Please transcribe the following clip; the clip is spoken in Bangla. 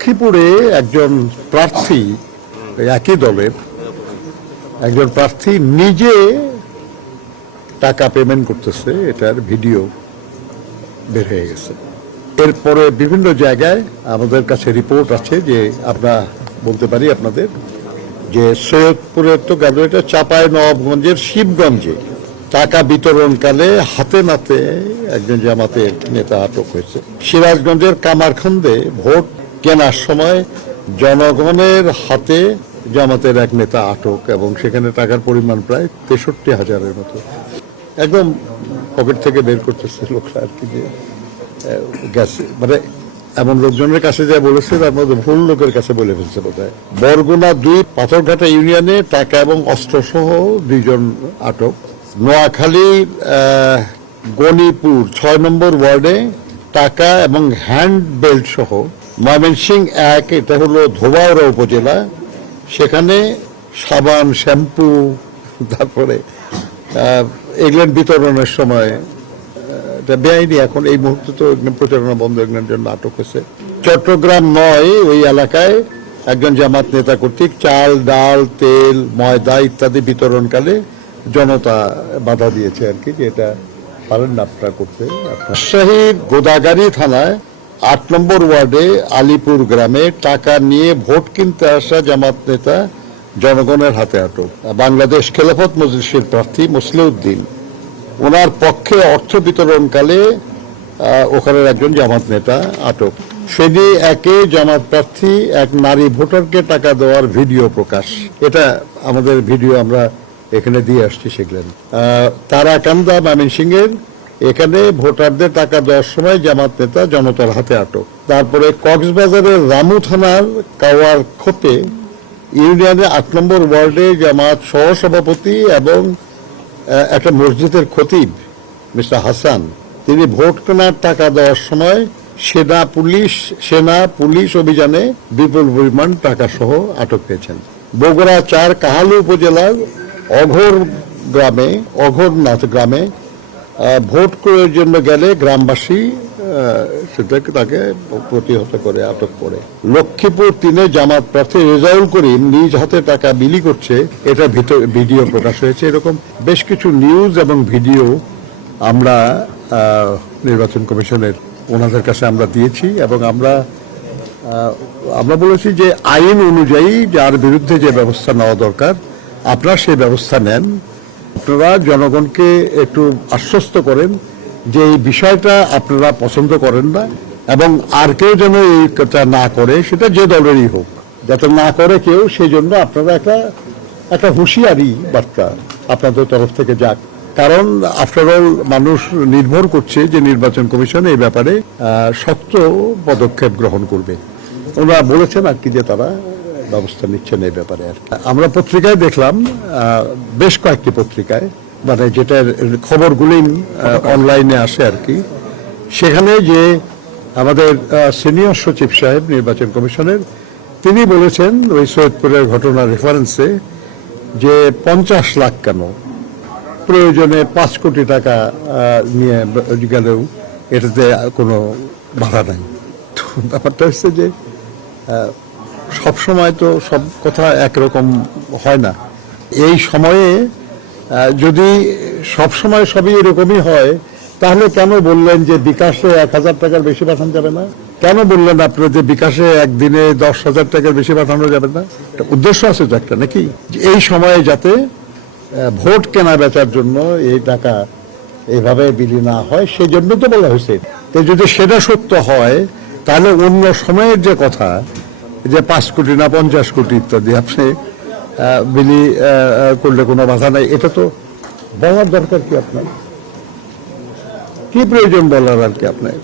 লক্ষ্মীপুরে একজন প্রার্থী, একই দলের একজন প্রার্থী নিজে টাকা পেমেন্ট করতেছে, এটার ভিডিও বের হয়ে গেছে। এরপরে বিভিন্ন জায়গায় আমাদের কাছে রিপোর্ট আছে, যে আমরা বলতে পারি আপনাদের, যে সৈয়দপুরের তো গেল, এটা চাঁপাইনবাবগঞ্জের শিবগঞ্জে টাকা বিতরণকালে হাতে নাতে একজন জামাতের নেতা আটক হয়েছে। সিরাজগঞ্জের কামারখন্দে ভোট কেনার সময় জনগণের হাতে জামাতের এক নেতা আটক, এবং সেখানে টাকার পরিমাণ প্রায় 63,000-এর মতো একদম পকেট থেকে বের করতেছে লোকরা আর কি, যে গেছে, মানে এমন লোকজনের কাছে যা বলেছে তার মধ্যে ভুল লোকের কাছে বলে ফেলছে বোধহয়। বরগুনা 2 পাথরঘাটা ইউনিয়নে টাকা এবং অস্ত্রসহ 2 জন আটক। নোয়াখালীর গণিপুর 6 নম্বর ওয়ার্ডে টাকা এবং হ্যান্ড বেল্ট সহ। ময়মনসিংহ 1, এটা হলো ধোবাউড়া উপজেলা, সেখানে সাবান, শ্যাম্পু, তারপরে এগুলো বিতরণের সময় এটা বেআইনি, এখন এই মুহূর্তে তো প্রচারণা বন্ধ, এগুলোর জন্য আটক হয়েছে। চট্টগ্রাম 9, ওই এলাকায় একজন জামাত নেতা কর্তৃক চাল, ডাল, তেল, ময়দা ইত্যাদি বিতরণকালে জনতা বাধা দিয়েছে আর কি, যে এটা পারেন না আপনারা করতে। রাজশাহীর গোদাগাড়ি থানায় 8 নম্বর ওয়ার্ডে আলিপুর গ্রামে টাকা নিয়ে ভোট কিনতে আসা জামাত নেতা জনগণের হাতে আটক। বাংলাদেশ খেলাফত মজলিসের প্রার্থী মুসলিউদ্দিন, ওনার পক্ষে অর্থ বিতরণকালে ওখানের একজন জামাত নেতা আটক। ফেনী 1-এ জামাত প্রার্থী এক নারী ভোটারকে টাকা দেওয়ার ভিডিও প্রকাশ, এটা আমাদের ভিডিও আমরা এখানে দিয়ে আসছি সেগুলো। তারাকান্দা ময়মনসিংহের, এখানে ভোটারদের টাকা দেওয়ার সময় জামাত নেতা জনতার হাতে আটক। তারপরে কক্সবাজারের রামু থানার কাওয়ার খোপে ইউনিয়নের 8 নম্বর ওয়ার্ডে জামাত সহসভাপতি এবং একটা মসজিদের খতিব মিস্টার হাসান, তিনি ভোট কেনার টাকা দেওয়ার সময় সেনা পুলিশ অভিযানে বিপুল পরিমাণ টাকা সহ আটক হয়েছেন। বগুড়া 4 কাহালু উপজেলার অঘরনাথ গ্রামে ভোট করার জন্য গেলে গ্রামবাসী তাকে প্রতিহত করে আটক করে। লক্ষ্মীপুর 3-এ জামাত প্রার্থী রেজাউল করিম নিজ হাতে টাকা বিলি করছে, এটা ভিডিও প্রকাশ হয়েছে। এরকম বেশ কিছু নিউজ এবং ভিডিও আমরা নির্বাচন কমিশনের ওনাদের কাছে আমরা দিয়েছি, এবং আমরা বলেছি যে আইন অনুযায়ী যার বিরুদ্ধে যে ব্যবস্থা নেওয়া দরকার আপনারা সেই ব্যবস্থা নেন। আপনারা জনগণকে একটু আশ্বস্ত করেন যে এই বিষয়টা আপনারা পছন্দ করেন না, এবং আর কেউ যেন এইটা না করে, সেটা যে দলেরই হোক, যাতে না করে কেউ, সেই জন্য আপনারা একটা হুঁশিয়ারি বার্তা আপনাদের তরফ থেকে যাক। কারণ আফটার অল মানুষ নির্ভর করছে যে নির্বাচন কমিশন এই ব্যাপারে শক্ত পদক্ষেপ গ্রহণ করবে। ওনারা বলেছেন আর কি যে তারা ব্যবস্থা নিচ্ছেন এই ব্যাপারে। আর আমরা পত্রিকায় দেখলাম, বেশ কয়েকটি পত্রিকায়, মানে যেটার খবরগুলি অনলাইনে আসে আর কি, সেখানে যে আমাদের সিনিয়র সচিব সাহেব নির্বাচন কমিশনের, তিনি বলেছেন ওই সৈয়দপুরের ঘটনার রেফারেন্সে যে 50 লাখ কেন, প্রয়োজনে 5 কোটি টাকা নিয়ে গেলেও এটাতে কোনো বাধা নাই। তো ব্যাপারটা হচ্ছে যে সবসময় তো সব কথা একরকম হয় না। এই সময়ে যদি সবসময় সবই এরকমই হয়, তাহলে কেন বললেন যে বিকাশে 1,000 টাকার বেশি পাঠানো যাবে না? কেন বললেন আপনারা যে বিকাশে একদিনে 10,000 টাকার বেশি পাঠানো যাবে না? উদ্দেশ্য আছে তো একটা, নাকি? এই সময়ে যাতে ভোট কেনা বেচার জন্য এই টাকা এইভাবে বিলি না হয়, সেই জন্য তো বলা হয়েছে। তো যদি সেটা সত্য হয়, তাহলে অন্য সময়ের যে কথা, যে 5 কোটি না 50 কোটি ইত্যাদি আপনি বিলি করলে কোনো বাধা নাই, এটা তো বলার দরকার কি আপনার? কি প্রয়োজন বলার আর কি আপনার?